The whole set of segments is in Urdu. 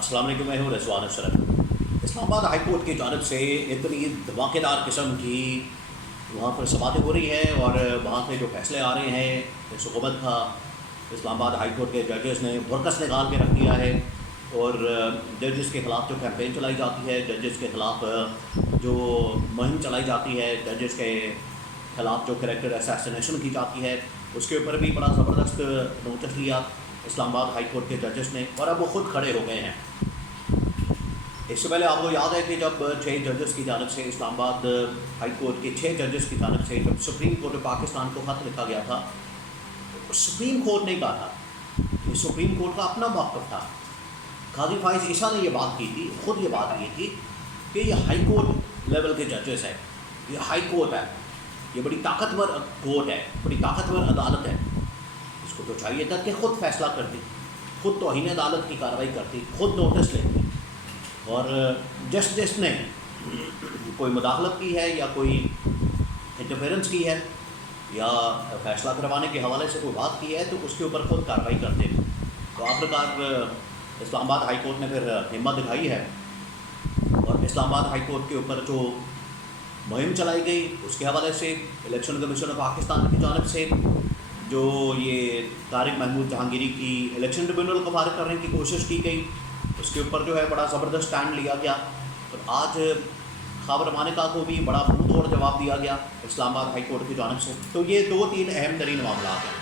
السلام علیکم، میں ہوں رضوان اشرف۔ اسلام آباد ہائی کورٹ کی جانب سے اتنی دھماکے دار قسم کی وہاں پر سماعتیں ہو رہی ہیں اور وہاں سے جو فیصلے آ رہے ہیں، اس حکومت کا اسلام آباد ہائی کورٹ کے ججز نے برکس نکال کے رکھ دیا ہے، اور ججز کے خلاف جو کیمپین چلائی جاتی ہے، ججز کے خلاف جو مہم چلائی جاتی ہے، ججز کے خلاف جو کریکٹر اسیسینیشن کی جاتی ہے، اس کے اوپر بھی بڑا زبردست نوٹس لیا اسلام آباد ہائی کورٹ کے ججز نے، اور اب وہ خود کھڑے ہو گئے ہیں۔ اس سے پہلے آپ کو یاد ہے کہ جب 6 ججز کی جانب سے اسلام آباد ہائی کورٹ کے 6 ججز کی جانب سے جب سپریم کورٹ پاکستان کو خط لکھا گیا تھا، سپریم کورٹ نے کہا تھا، یہ سپریم کورٹ کا اپنا موقف تھا۔ قاضی فائز عیسیٰ نے یہ بات کی تھی، خود یہ بات کی تھی کہ یہ ہائی کورٹ لیول کے ججز ہیں، یہ ہائی کورٹ ہے، یہ بڑی طاقتور کورٹ ہے، بڑی طاقتور عدالت ہے، اس کو تو چاہیے تھا کہ خود فیصلہ کرتی، خود توہین عدالت کی کارروائی کرتی، خود نوٹس لیتی، اور جسٹس نے کوئی مداخلت کی ہے یا کوئی انٹرفیرنس کی ہے یا فیصلہ کروانے کے حوالے سے کوئی بات کی ہے تو اس کے اوپر خود کارروائی کرتے ہیں۔ تو آخرکار اسلام آباد ہائی کورٹ نے پھر ہمت دکھائی ہے، اور اسلام آباد ہائی کورٹ کے اوپر جو مہم چلائی گئی اس کے حوالے سے الیکشن کمیشن آف پاکستان کی جانب سے جو یہ طارق محمود جہانگیری کی الیکشن ٹریبیونل کو فارغ کرنے کی کوشش کی گئی، اس کے اوپر جو ہے بڑا زبردست سٹینڈ لیا گیا، اور آج خاور مانیکا کو بھی بڑا منہ توڑ جواب دیا گیا اسلام آباد ہائی کورٹ کی جانب سے۔ تو یہ 2-3 اہم ترین معاملات ہیں۔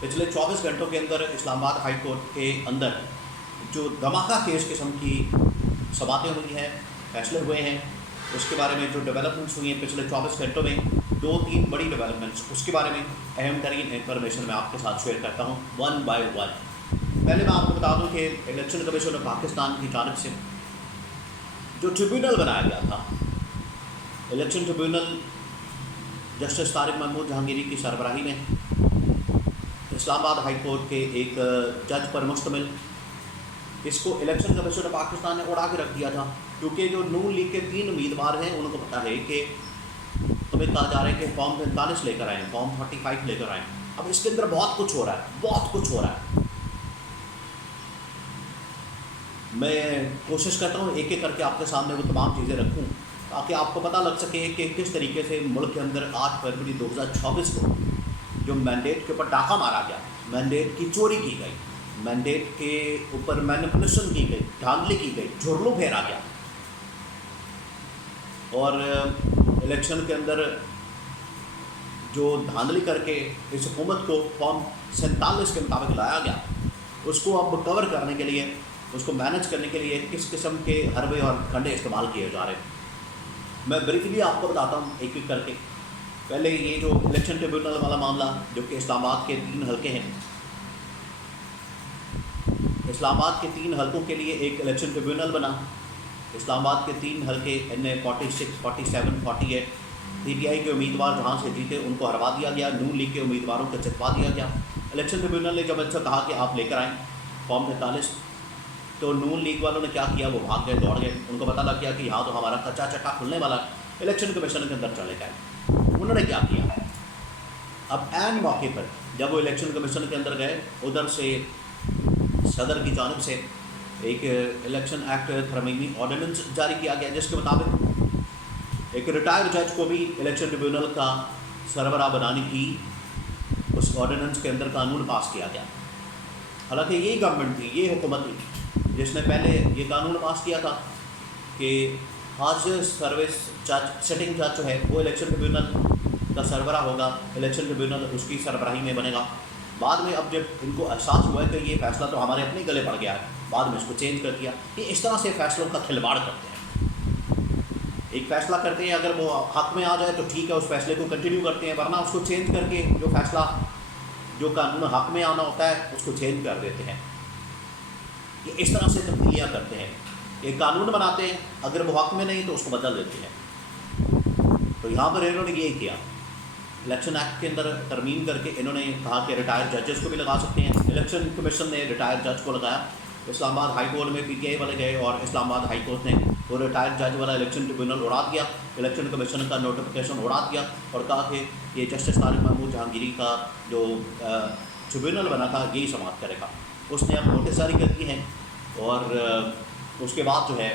پچھلے 24 گھنٹوں کے اندر اسلام آباد ہائی کورٹ کے اندر جو دھماکہ خیز قسم کی سماعتیں ہوئی ہیں، فیصلے ہوئے ہیں، اس کے بارے میں جو ڈیولپمنٹس ہوئی ہیں پچھلے 24 گھنٹوں میں، 2-3 بڑی ڈیولپمنٹس، اس کے بارے میں اہم ترین انفارمیشن میں آپ کے ساتھ شیئر کرتا ہوں ون بائی ون۔ پہلے میں آپ کو بتا دوں کہ الیکشن کمیشن آف پاکستان کی جانب سے جو ٹریبیونل بنایا گیا تھا، election tribunal justice Tariq Mahmood Jahangiri کی سربراہی میں اسلام آباد ہائی کورٹ کے ایک جج پر مشتمل، اس کو الیکشن کمیشن آف پاکستان نے اڑا کے رکھ دیا تھا، کیونکہ جو نون لیگ کے 3 امیدوار ہیں ان کو پتہ ہے کہ ہمیں کہا جا رہا ہے کہ فارم 45 لے کر آئیں، فارم 45 لے کر آئیں۔ اب اس کے اندر بہت کچھ ہو رہا ہے، بہت کچھ ہو رہا ہے۔ میں کوشش کرتا ہوں ایک ایک کر کے آپ کے سامنے وہ تمام چیزیں رکھوں تاکہ آپ کو پتہ لگ سکے کہ کس طریقے سے ملک کے اندر 8 فروری 2024 کو جو مینڈیٹ کے اوپر ڈاکہ مارا گیا، مینڈیٹ کی چوری کی گئی، مینڈیٹ کے اوپر مینپولیشن کی گئی، دھاندلی کی گئی، جھرلو پھیرا گیا، اور الیکشن کے اندر جو دھاندلی کر کے اس حکومت کو فارم 47 کے مطابق لایا گیا، اس کو اب کور کرنے کے لیے، اس کو مینج کرنے کے لیے کس قسم کے حربے اور کھنڈے استعمال کیے جا رہے ہیں، میں بریفلی آپ کو بتاتا ہوں ایک ایک کر کے۔ پہلے یہ جو الیکشن ٹریبیونل والا معاملہ جو کہ اسلام آباد کے 3 حلقے ہیں، اسلام آباد کے 3 حلقوں کے لیے ایک الیکشن ٹریبیونل بنا، اسلام آباد کے 3 حلقے NA 46, 47, 48 PTI کے امیدوار جہاں سے جیتے ان کو ہروا دیا گیا، نون لیگ کے امیدواروں کو جتوا دیا گیا۔ الیکشن ٹریبیونل نے جب ان سے کہا کہ آپ لے کر آئیں فارم 45، تو نون لیگ والوں نے کیا کیا، وہ بھاگ گئے، دوڑ گئے، ان کو پتہ لگ گیا کہ یہاں تو ہمارا کچا چٹا کھلنے والا ہے، الیکشن کمیشن کے اندر چلے گئے۔ انہوں نے کیا کیا، اب عین موقع پر جب وہ الیکشن کمیشن کے اندر گئے، ادھر سے صدر کی جانب سے ایک الیکشن ایکٹ ترمیمی آرڈیننس جاری کیا گیا، جس کے مطابق ایک ریٹائر جج کو بھی الیکشن ٹریبیونل کا سربراہ بنانے کی اس آرڈیننس کے اندر قانون پاس کیا گیا۔ حالانکہ یہی گورنمنٹ تھی، یہ حکومت تھی جس نے پہلے یہ قانون پاس کیا تھا کہ حاضر سروس جج، سٹنگ جج جو ہے وہ الیکشن ٹریبیونل کا سربراہ ہوگا، الیکشن ٹریبیونل اس کی سربراہی میں بنے گا۔ بعد میں اب جب ان کو احساس ہوا ہے کہ یہ فیصلہ تو ہمارے اپنے گلے پڑ گیا ہے، بعد میں اس کو چینج کر دیا۔ یہ اس طرح سے فیصلوں کا کھلواڑ کرتے ہیں، ایک فیصلہ کرتے ہیں، اگر وہ حق میں آ جائے تو ٹھیک ہے، اس فیصلے کو کنٹینیو کرتے ہیں، ورنہ اس کو چینج کر کے جو فیصلہ جو قانون حق میں آنا ہوتا ہے اس کو چینج کر دیتے ہیں۔ یہ اس طرح سے تبدیلیاں کرتے ہیں، ایک قانون بناتے ہیں، اگر وہ حق میں نہیں تو اس کو بدل دیتے ہیں۔ تو یہاں پر انہوں نے یہی کیا، الیکشن ایکٹ کے اندر ترمیم کر کے انہوں نے کہا کہ ریٹائر ججز کو بھی لگا سکتے ہیں۔ الیکشن کمیشن نے ریٹائر جج کو لگایا، اسلام آباد ہائی کورٹ میں PTI والے گئے اور اسلام آباد ہائی کورٹ نے وہ ریٹائر جج والا الیکشن ٹریبیونل اڑا دیا، الیکشن کمیشن کا نوٹیفیکیشن اڑا دیا، اور کہا کہ یہ جسٹس طارق محمود جہانگیری کا جو ٹریبیونل بنا تھا یہی سماعت کرے گا۔ اس نے اب نوٹس جاری کر دی ہیں اور اس کے بعد جو ہے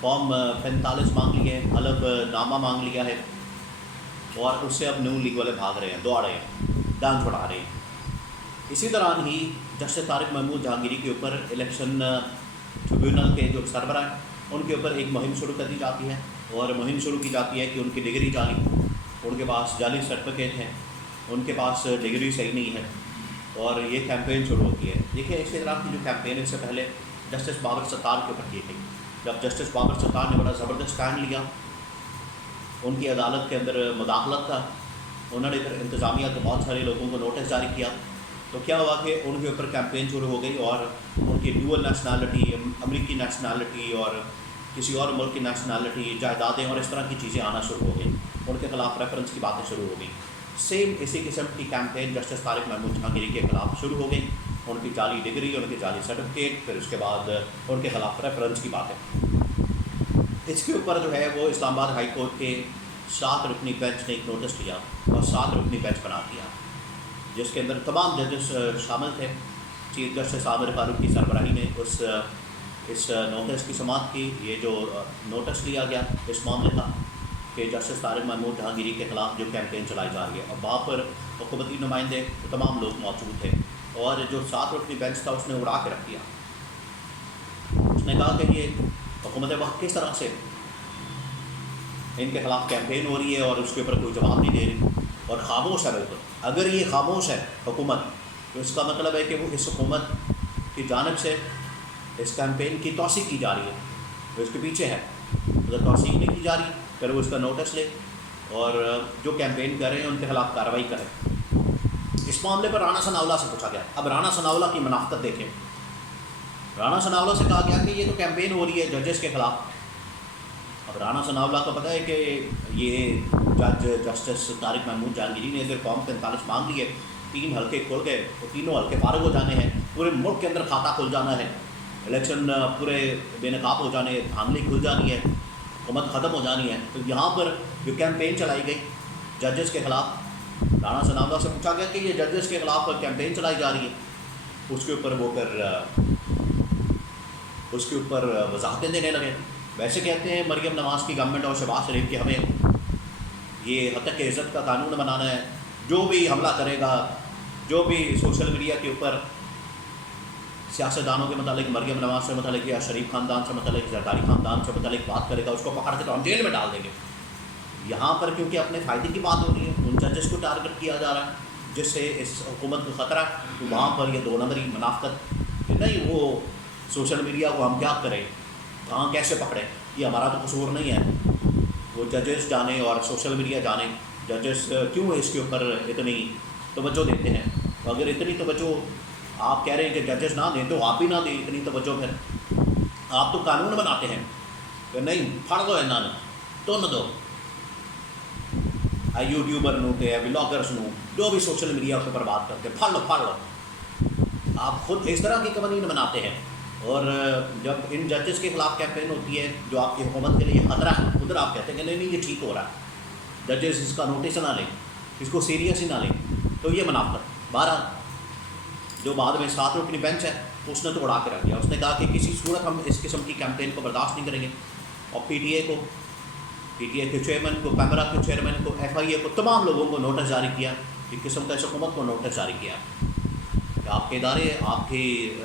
فارم 45 مانگ لی ہے، حلف نامہ مانگ لیا ہے، اور اس سے اب نون لیگ والے بھاگ رہے ہیں، دوڑ رہے ہیں، ڈانگ چھڑا رہے ہیں۔ اسی دوران ہی جسٹس طارق محمود جہانگیری کے اوپر الیکشن ٹریبیونل کے جو سربراہ ہیں ان کے اوپر ایک مہم شروع کر دی جاتی ہے، اور مہم شروع کی جاتی ہے کہ ان کی ڈگری جعلی، ان کے پاس جعلی سرٹیفکیٹ ہیں، ان کے پاس ڈگری صحیح نہیں ہے، اور یہ کیمپین شروع ہوتی ہے۔ دیکھیں اس طرح کی جو کیمپین اس سے پہلے جسٹس بابر ستار کے اوپر کی گئی، جب جسٹس بابر ستار نے بڑا زبردست اسٹینڈ لیا، ان کی عدالت کے اندر مداخلت کا، انہوں نے پھر انتظامیہ کے بہت سارے لوگوں کو نوٹس جاری کیا، تو کیا ہوا کہ ان کے اوپر کیمپین شروع ہو گئی، اور ان کی ڈیول نیشنالٹی، امریکی نیشنالٹی اور کسی اور ملک کی نیشنالٹی، جائیدادیں اور اس طرح کی چیزیں آنا شروع ہو گئیں، ان کے خلاف ریفرنس کی باتیں شروع ہو گئیں۔ سیم اسی قسم کی کیمپین جسٹس طارق محمود جہانگیری کے خلاف شروع ہو گئی، ان کی جعلی ڈگری، ان کی جعلی سرٹیفکیٹ، پھر اس کے بعد ان کے خلاف ریفرنس کی باتیں۔ اس کے اوپر جو ہے وہ اسلام آباد ہائی کورٹ کے 7 رکنی بینچ نے ایک نوٹس لیا اور 7 رکنی بینچ بنا دیا، جس کے اندر تمام ججز شامل تھے۔ چیف جسٹس عامر فاروق کی سربراہی میں اس نوٹس کی سماعت کی۔ یہ جو نوٹس لیا گیا اس معاملے کا کہ جسٹس طارق محمود جہانگیری کے خلاف جو کیمپین چلائی جا رہی ہے، اب وہاں پر حکومتی نمائندے تمام لوگ موجود تھے، اور جو 7 رکنی بینچ تھا اس نے اڑا کے رکھ دیا۔ اس نے کہا کہ یہ حکومت وقت کس طرح سے ان کے خلاف کیمپین ہو رہی ہے اور اس کے اوپر کوئی جواب نہیں دے رہی، اور خاموش ہے بالکل۔ اگر یہ خاموش ہے حکومت تو اس کا مطلب ہے کہ وہ اس حکومت کی جانب سے اس کیمپین کی توثیق کی جا رہی ہے، وہ اس کے پیچھے ہے۔ اگر توثیق نہیں کی جا رہی پھر وہ اس کا نوٹس لے اور جو کیمپین کر رہے ہیں ان کے خلاف کارروائی کرے۔ اس معاملے پر رانا ثناءاللہ سے پوچھا گیا۔ اب رانا ثناءاللہ کی منافقت دیکھیں۔ رانا ثناءاللہ سے کہا گیا کہ یہ تو کیمپین ہو رہی ہے ججز کے خلاف۔ اب رانا ثناءاللہ کو پتہ ہے کہ یہ جج جسٹس طارق محمود جہانگیری نے اگر فارم 45 مانگ لیے، 3 حلقے کھل گئے، تو تینوں حلقے فارغ ہو جانے ہیں، پورے ملک کے اندر کھاتا کھل جانا ہے، الیکشن پورے بے نقاب ہو جانے، دھاندلی کھل جانی ہے، حکومت ختم ہو جانی ہے۔ تو یہاں پر جو کیمپین چلائی گئی ججز کے خلاف، رانا ثناءاللہ سے پوچھا گیا کہ یہ ججز کے خلاف کیمپین چلائی جا رہی ہے، اس کے اوپر وہ اس کے اوپر وضاحتیں دینے لگے۔ ویسے کہتے ہیں مریم نواز کی گورنمنٹ اور شہباز شریف کے ہمیں یہ حتیٰ کہ عزت کا قانون بنانا ہے، جو بھی حملہ کرے گا، جو بھی سوشل میڈیا کے اوپر سیاستدانوں کے متعلق، مریم نواز سے متعلق یا شریف خاندان سے متعلق، زرداری خاندان سے متعلق بات کرے گا، اس کو پکڑ کے تو ہم جیل میں ڈال دیں گے۔ یہاں پر کیونکہ اپنے فائدے کی بات ہو رہی ہے، ان ججز کو ٹارگٹ کیا جا رہا ہے جس سے اس حکومت کو خطرہ ہے، تو وہاں پر یہ 2 نمبری منافقت کہ نہیں، وہ سوشل میڈیا کو ہم کیا کریں، کہاں کیسے پکڑیں، یہ ہمارا تو قصور نہیں ہے، وہ ججز جانے اور سوشل میڈیا جانے ججز کیوں اس کے اوپر اتنی توجہ دیتے ہیں۔ تو اگر اتنی توجہ آپ کہہ رہے ہیں کہ ججز نہ دیں تو آپ بھی نہ دیں اتنی توجہ، پھر آپ تو قانون بناتے ہیں کہ نہیں پھڑ دو انہوں نے تن دو، یوٹیوبر نو تے بلاگرس نو جو بھی سوشل میڈیا کے اوپر بات کرتے ہیں پھڑ لو۔ آپ خود اس طرح کی قوانین بناتے ہیں، اور جب ان ججز کے خلاف کیمپین ہوتی ہے جو آپ کی حکومت کے لیے خطرہ ہے، ادھر آپ کہتے ہیں کہ نہیں یہ ٹھیک ہو رہا ہے، ججز اس کا نوٹس نہ لیں، اس کو سیریس ہی نہ لیں، تو یہ منافقت۔ 12 جو بعد میں 7 رکنی بینچ ہے اس نے تو اڑا کے رکھ دیا، اس نے کہا کہ کسی صورت ہم اس قسم کی کیمپین کو برداشت نہیں کریں گے، اور پی ٹی اے کے چیئرمین کو، پیمرا کے چیئرمین کو، ایف آئی اے کو، تمام لوگوں کو نوٹس جاری کیا، ایک قسم کا اس حکومت کو نوٹس جاری کیا کہ آپ کے ادارے، آپ کی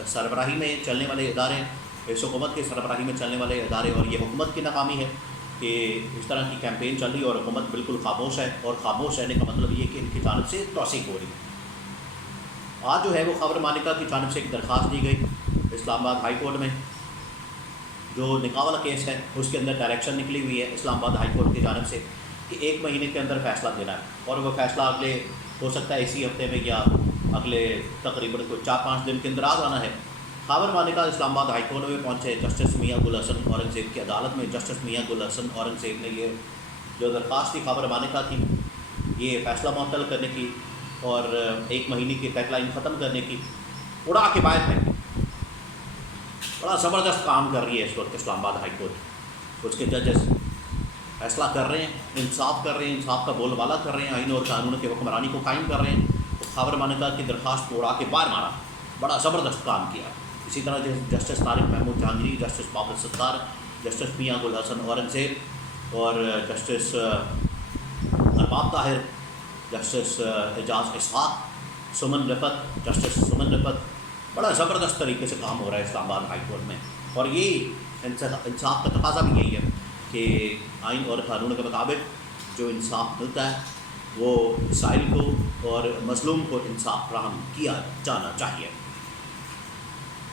سربراہی میں چلنے والے ادارے، اس حکومت کے سربراہی میں چلنے والے ادارے، اور یہ حکومت کی ناکامی ہے کہ اس طرح کی کیمپین چل رہی ہے اور حکومت بالکل خاموش ہے، اور خاموش رہنے کا مطلب یہ کہ ان کی جانب سے توثیق ہو رہی ہے۔ آج جو ہے وہ خبر مالکہ کی جانب سے ایک درخواست دی گئی اسلام آباد ہائی کورٹ میں، جو نکاح والا کیس ہے اس کے اندر ڈائریکشن نکلی ہوئی ہے اسلام آباد ہائی کورٹ کی جانب سے کہ 1 مہینے کے اندر فیصلہ دینا ہے، اور وہ فیصلہ اگلے ہو سکتا ہے اسی ہفتے میں یا اگلے تقریباً کوئی 4-5 دن کے اندر آ جانا ہے۔ خبر مالکہ اسلام آباد ہائی کورٹ میں پہنچے، جسٹس میاں گل حسن اورنگزیب کی عدالت میں جسٹس میاں گل حسن اورنگزیب نے یہ جو درخواست تھی خبر مالکہ کی، یہ فیصلہ معطل کرنے کی اور 1 مہینے کی ڈیڈ لائن ختم کرنے کی، اڑا کے باہر پھینک، بڑا زبردست کام کر رہی ہے اس وقت اسلام آباد ہائی کورٹ۔ اس کے ججز فیصلہ کر رہے ہیں، انصاف کر رہے ہیں، انصاف کا بول بالا کر رہے ہیں، آئین اور قانون کی حکمرانی کو قائم کر رہے ہیں۔ تو خبر مالکہ کی درخواست کو اڑا کے باہر مارا، بڑا زبردست کام کیا۔ اسی طرح جسٹس طارق محمود جہانگیری، جسٹس بابر ستار، جسٹس میاں گل حسن اورنگزیب اور جسٹس ارباب طاہر، جسٹس اعجاز اسحاق، سمن رفت، جسٹس سمن رفت. بڑا زبردست طریقے سے کام ہو رہا ہے اسلام آباد ہائی کورٹ میں، اور یہ انصاف کا تقاضا بھی یہی ہے کہ آئین اور قانون کے مطابق جو انصاف ملتا ہے وہ سائل کو اور مظلوم کو انصاف فراہم کیا جانا چاہیے.